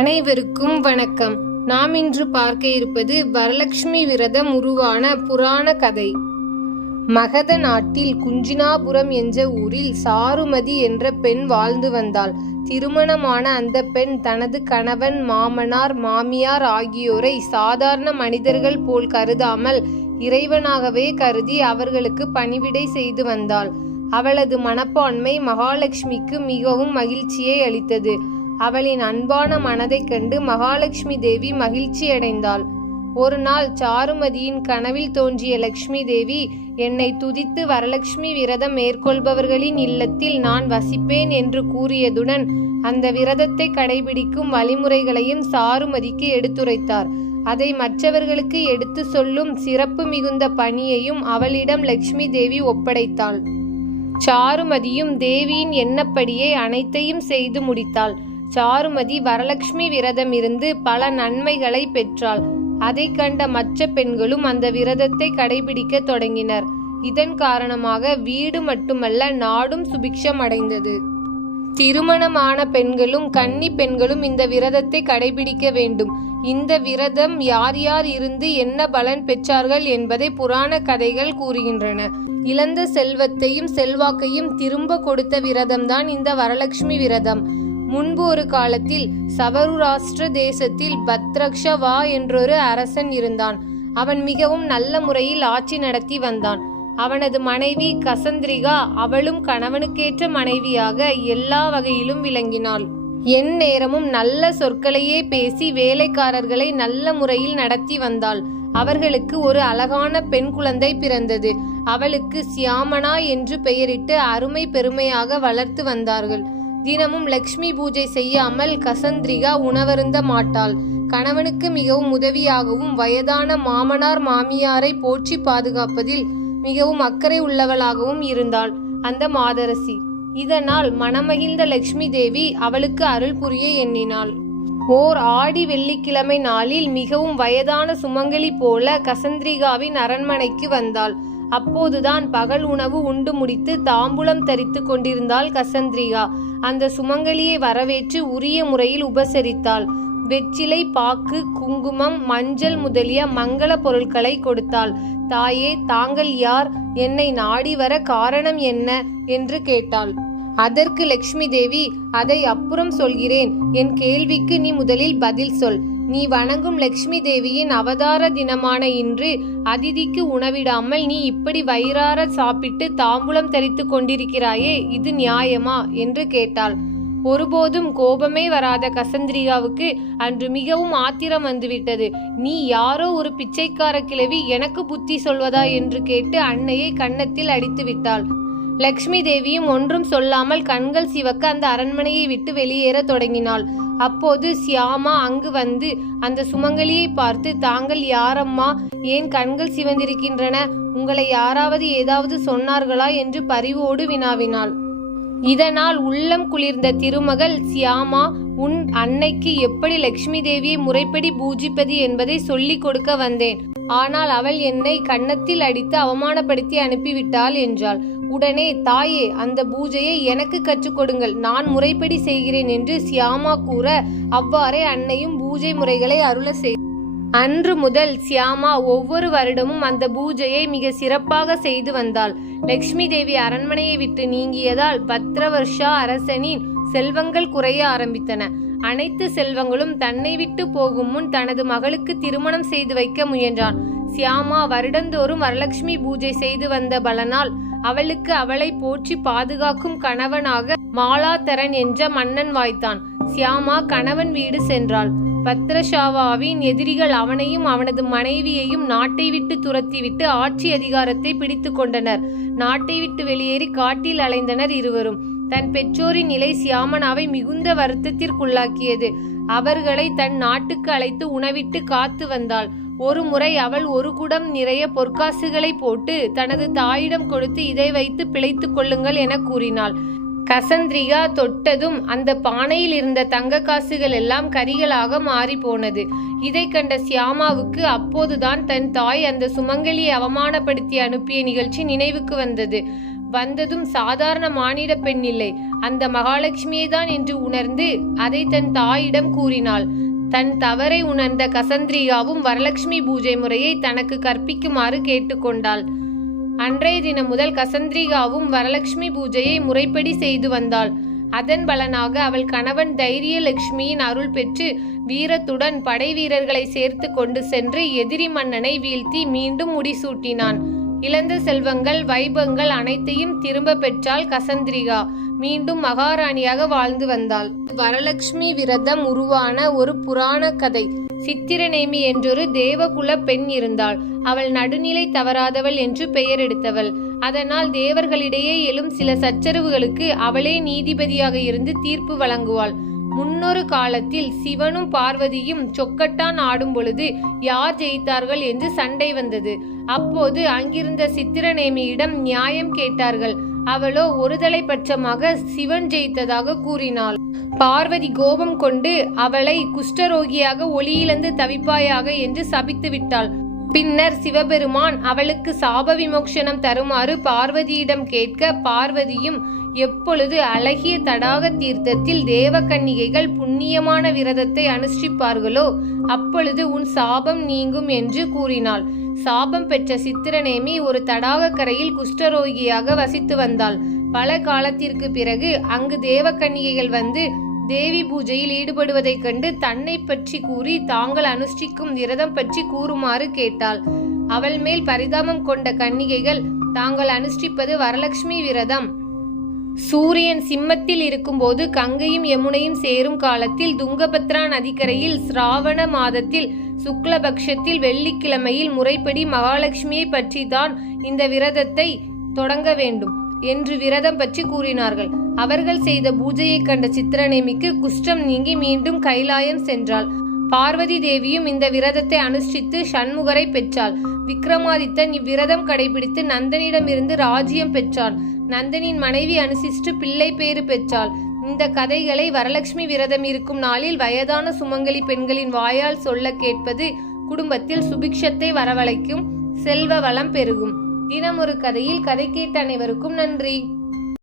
அனைவருக்கும் வணக்கம். நாம் இன்று பார்க்க இருப்பது வரலட்சுமி விரதம் உருவான புராண கதை. மகத நாட்டில் குஞ்சினாபுரம் என்ற ஊரில் சாருமதி என்ற பெண் வாழ்ந்து வந்தாள். திருமணமான அந்த பெண் தனது கணவன், மாமனார், மாமியார் ஆகியோரை சாதாரண மனிதர்கள் போல் கருதாமல் இறைவனாகவே கருதி அவர்களுக்கு பணிவிடை செய்து வந்தாள். அவளது மனப்பான்மை மகாலட்சுமிக்கு மிகவும் மகிழ்ச்சியை அளித்தது. அவளின் அன்பான மனதைக் கண்டு மகாலட்சுமி தேவி மகிழ்ச்சியடைந்தாள். ஒரு நாள் சாருமதியின் கனவில் தோன்றிய லட்சுமி தேவி, என்னை துதித்து வரலட்சுமி விரதம் மேற்கொள்பவர்களின் இல்லத்தில் நான் வசிப்பேன் என்று கூறியதுடன் அந்த விரதத்தை கடைபிடிக்கும் வழிமுறைகளையும் சாருமதிக்கு எடுத்துரைத்தார். அதை மற்றவர்களுக்கு எடுத்து சொல்லும் சிறப்பு மிகுந்த பணியையும் அவளிடம் லட்சுமி தேவி ஒப்படைத்தாள். சாருமதியும் தேவியின் எண்ணப்படியே அனைத்தையும் செய்து முடித்தாள். சாருமதி வரலட்சுமி விரதம் இருந்து பல நன்மைகளை பெற்றாள். அதை கண்ட மற்ற பெண்களும் அந்த விரதத்தை கடைபிடிக்க தொடங்கினர். இதன் காரணமாக வீடு மட்டுமல்ல, நாடும் சுபிக்ஷம் அடைந்தது. திருமணமான பெண்களும் கன்னி பெண்களும் இந்த விரதத்தை கடைபிடிக்க வேண்டும். இந்த விரதம் யார் யார் இருந்து என்ன பலன் பெற்றார்கள் என்பதை புராண கதைகள் கூறுகின்றன. இழந்த செல்வத்தையும் செல்வாக்கையும் திரும்ப கொடுத்த விரதம்தான் இந்த வரலட்சுமி விரதம். முன்பு ஒரு காலத்தில் சவருராஷ்டிர தேசத்தில் பத்ரக்ஷவா என்றொரு அரசன் இருந்தான். அவன் மிகவும் நல்ல முறையில் ஆட்சி நடத்தி வந்தான். அவனது மனைவி கசந்திரிகா அவளும் கணவனுக்கேற்ற மனைவியாக எல்லா வகையிலும் விளங்கினாள். எந்நேரமும் நல்ல சொற்களையே பேசி வேலைக்காரர்களை நல்ல முறையில் நடத்தி வந்தாள். அவர்களுக்கு ஒரு அழகான பெண் குழந்தை பிறந்தது. அவளுக்கு சியாமனா என்று பெயரிட்டு அருமை பெருமையாக வளர்த்து வந்தார்கள். தினமும் லக்ஷ்மி பூஜை செய்யாமல் கசந்திரிகா உணவருந்த மாட்டாள். கணவனுக்கு மிகவும் உதவியாகவும் வயதான மாமனார் மாமியாரை போற்றி பாதுகாப்பதில் மிகவும் அக்கறை உள்ளவளாகவும் இருந்தாள் அந்த மாதரசி. இதனால் மனமகிழ்ந்த லக்ஷ்மி தேவி அவளுக்கு அருள் புரிய எண்ணினாள். ஓர் ஆடி வெள்ளிக்கிழமை நாளில் மிகவும் வயதான சுமங்கலி போல கசந்திரிகாவின் அரண்மனைக்கு வந்தாள். அப்போதுதான் பகல் உணவு உண்டு முடித்து தாம்பூலம் தரித்து கொண்டிருந்தாள் கசந்திரிகா. அந்த சுமங்கலியை வரவேற்று உரிய முறையில் உபசரித்தாள். வெற்றிலை, பாக்கு, குங்குமம், மஞ்சள் முதலிய மங்கள பொருட்களை கொடுத்தாள். தாயே, தாங்கள் யார்? என்னை நாடி வர காரணம் என்ன என்று கேட்டாள். அதற்கு லட்சுமி தேவி, அதை அப்புறம் சொல்கிறேன். என் கேள்விக்கு நீ முதலில் பதில் சொல். நீ வணங்கும் லட்சுமி தேவியின் அவதார தினமான இன்று அதிதிக்கு உணவிடாமல் நீ இப்படி வயிறார சாப்பிட்டு தாம்பூலம் தரித்து கொண்டிருக்கிறாயே, இது நியாயமா என்று கேட்டாள். ஒருபோதும் கோபமே வராத கசந்திரிகாவுக்கு அன்று மிகவும் ஆத்திரம் வந்துவிட்டது. நீ யாரோ ஒரு பிச்சைக்கார கிழவி எனக்கு புத்தி சொல்வதா என்று கேட்டு அன்னையை கன்னத்தில் அடித்து விட்டாள். லக்ஷ்மி தேவியும் ஒன்றும் சொல்லாமல் கண்கள் சிவக்க அந்த அரண்மனையை விட்டு வெளியேற தொடங்கினாள். அப்போது சியாமா அங்கு வந்து அந்த சுமங்கலியை பார்த்து, தாங்கள் யாரம்மா? ஏன் கண்கள் சிவந்திருக்கின்றன? உங்களை யாராவது ஏதாவது சொன்னார்களா என்று பரிவோடு வினாவினாள். இதனால் உள்ளம் குளிர்ந்த திருமகள், சியாமா, உன் அன்னைக்கு எப்படி லட்சுமி தேவியை முறைப்படி பூஜிப்பது என்பதை சொல்லிக் கொடுக்க வந்தேன். ஆனால் அவள் என்னை கன்னத்தில் அடித்து அவமானப்படுத்தி அனுப்பிவிட்டாள் என்றாள். உடனே, தாயே, அந்த பூஜையை எனக்கு கற்றுக் கொடுங்கள், நான் முறைப்படி செய்கிறேன் என்று சியாமா கூற அவ்வாறே அன்னையும் பூஜை முறைகளை அருள செய்தாள். அன்று முதல் சியாமா ஒவ்வொரு வருடமும் அந்த பூஜையை மிக சிறப்பாக செய்து வந்தாள். லட்சுமி தேவி அரண்மனையை விட்டு நீங்கியதால் பத்ரவர்ஷா அரசனின் செல்வங்கள் குறைய ஆரம்பித்தன. அனைத்து செல்வங்களும் தன்னை விட்டு போகும் முன் தனது மகளுக்கு திருமணம் செய்து வைக்க முயன்றான். சியாமா வருடந்தோறும் வரலட்சுமி பூஜை செய்து வந்த பலனால் அவளுக்கு அவளை போற்றி பாதுகாக்கும் கணவனாக மாலாதரன் என்ற மன்னன் வாய்த்தான். சியாமா கணவன் வீடு சென்றாள். பத்ரஷாவாவின் எதிரிகள் அவனையும் அவனது மனைவியையும் நாட்டை விட்டு துரத்திவிட்டு ஆட்சி அதிகாரத்தை பிடித்து கொண்டனர். நாட்டை விட்டு வெளியேறி காட்டில் அலைந்தனர் இருவரும். தன் பெற்றோரின் நிலை சியாமனாவை மிகுந்த வருத்தத்திற்குள்ளாக்கியது. அவர்களை தன் நாட்டுக்கு அழைத்து உணவிட்டு காத்து வந்தாள். ஒரு முறை அவள் ஒரு குடம் நிறைய பொற்காசுகளை போட்டு தனது தாயிடம் கொடுத்து, இதை வைத்து பிழைத்து கொள்ளுங்கள் என கூறினாள். கசந்திரிகா தொட்டதும் அந்த பானையில் இருந்த தங்க காசுகள் எல்லாம் கரிகளாக மாறி போனது. இதை கண்ட சியாமாவுக்கு அப்போதுதான் தன் தாய் அந்த சுமங்கலியை அவமானப்படுத்தி அனுப்பிய நிகழ்ச்சி நினைவுக்கு வந்தது. வந்ததும் சாதாரண மானிட பெண் இல்லை, அந்த மகாலட்சுமியே தான் என்று உணர்ந்து அதை தன் தாயிடம் கூறினாள். தன் தவறை உணர்ந்த கசந்திரிகாவும் வரலட்சுமி பூஜை முறையை தனக்கு கற்பிக்குமாறு கேட்டுக்கொண்டாள். அன்றைய தினம் முதல் கசந்திரிகாவும் வரலட்சுமி பூஜையை முறைப்படி செய்து வந்தாள். அதன் பலனாக அவள் கணவன் தைரியலட்சுமியின் அருள் பெற்று வீரத்துடன் படை வீரர்களை சேர்த்து கொண்டு சென்று எதிரி மன்னனை வீழ்த்தி மீண்டும் முடிசூட்டினான். இழந்த செல்வங்கள் வைபங்கள் அனைத்தையும் திரும்ப பெற்றாள் கசந்திரிகா. மீண்டும் மகாராணியாக வாழ்ந்து வந்தாள். வரலட்சுமி விரதம் உருவான ஒரு புராண கதை. சித்திரநேமி என்றொரு தேவகுல பெண் இருந்தாள். அவள் நடுநிலை தவறாதவள் என்று பெயர் எடுத்தவள். அதனால் தேவர்களிடையே எழும் சில சச்சரவுகளுக்கு அவளே நீதிபதியாக இருந்து தீர்ப்பு வழங்குவாள். முன்னொரு காலத்தில் சிவனும் பார்வதியும் சொக்கட்டான் ஆடும் பொழுது யார் ஜெயித்தார்கள் என்று சண்டை வந்தது. அப்போது அங்கிருந்த சித்திரநேமியிடம் நியாயம் கேட்டார்கள். அவளோ ஒருதலை பட்சமாக சிவன் ஜெயித்ததாக கூறினாள். பார்வதி கோபம் கொண்டு அவளை குஷ்டரோகியாக ஒளியிழந்து தவிப்பாயாக என்று சபித்து விட்டாள். பின்னர் சிவபெருமான் அவளுக்கு சாப விமோக்ஷனம் தருமாறு பார்வதியிடம் கேட்க, பார்வதியும் எப்பொழுது அழகிய தடாக தீர்த்தத்தில் தேவகன்னிகைகள் புண்ணியமான விரதத்தை அனுஷ்டிப்பார்களோ அப்பொழுது உன் சாபம் நீங்கும் என்று கூறினாள். சாபம் பெற்ற சித்திரநேமி ஒரு தடாக கரையில் குஷ்டரோகியாக வசித்து வந்தாள். பல காலத்திற்கு பிறகு அங்கு தேவகன்னிகைகள் வந்து தேவி பூஜையில் ஈடுபடுவதைக் கண்டு தன்னை பற்றி கூறி தாங்கள் அனுஷ்டிக்கும் விரதம் பற்றி கூறுமாறு கேட்டாள். அவள் மேல் பரிதாபம் கொண்ட கன்னிகைகள் தாங்கள் அனுஷ்டிப்பது வரலட்சுமி விரதம். சூரியன் சிம்மத்தில் இருக்கும்போது கங்கையும் யமுனையும் சேரும் காலத்தில் துங்கபத்ரா நதிக்கரையில் சிராவண மாதத்தில் சுக்லபக்ஷத்தில் வெள்ளிக்கிழமையில் முறைப்படி மகாலட்சுமியை பற்றி தான் இந்த விரதத்தை தொடங்க வேண்டும் என்று விரதம் பற்றி கூறினார்கள். அவர்கள் செய்த பூஜையை கண்ட சித்திரநேமிக்கு குஷ்டம் நீங்கி மீண்டும் கைலாயம் சென்றாள். பார்வதி தேவியும் இந்த விரதத்தை அனுஷ்டித்து சண்முகரை பெற்றாள். விக்ரமாதித்தன் இவ்விரதம் கடைபிடித்து நந்தனிடமிருந்து ராஜ்யம் பெற்றான். நந்தனின் மனைவி அனுசிஷ்டு பிள்ளை பேறு பெற்றாள். இந்த கதைகளை வரலட்சுமி விரதம் இருக்கும் நாளில் வயதான சுமங்கலி பெண்களின் வாயால் சொல்ல கேட்பது குடும்பத்தில் சுபிக்ஷத்தை வரவழைக்கும், செல்வ வளம் பெருகும். தினமொரு கதையில் கதை கேட்ட அனைவருக்கும் நன்றி.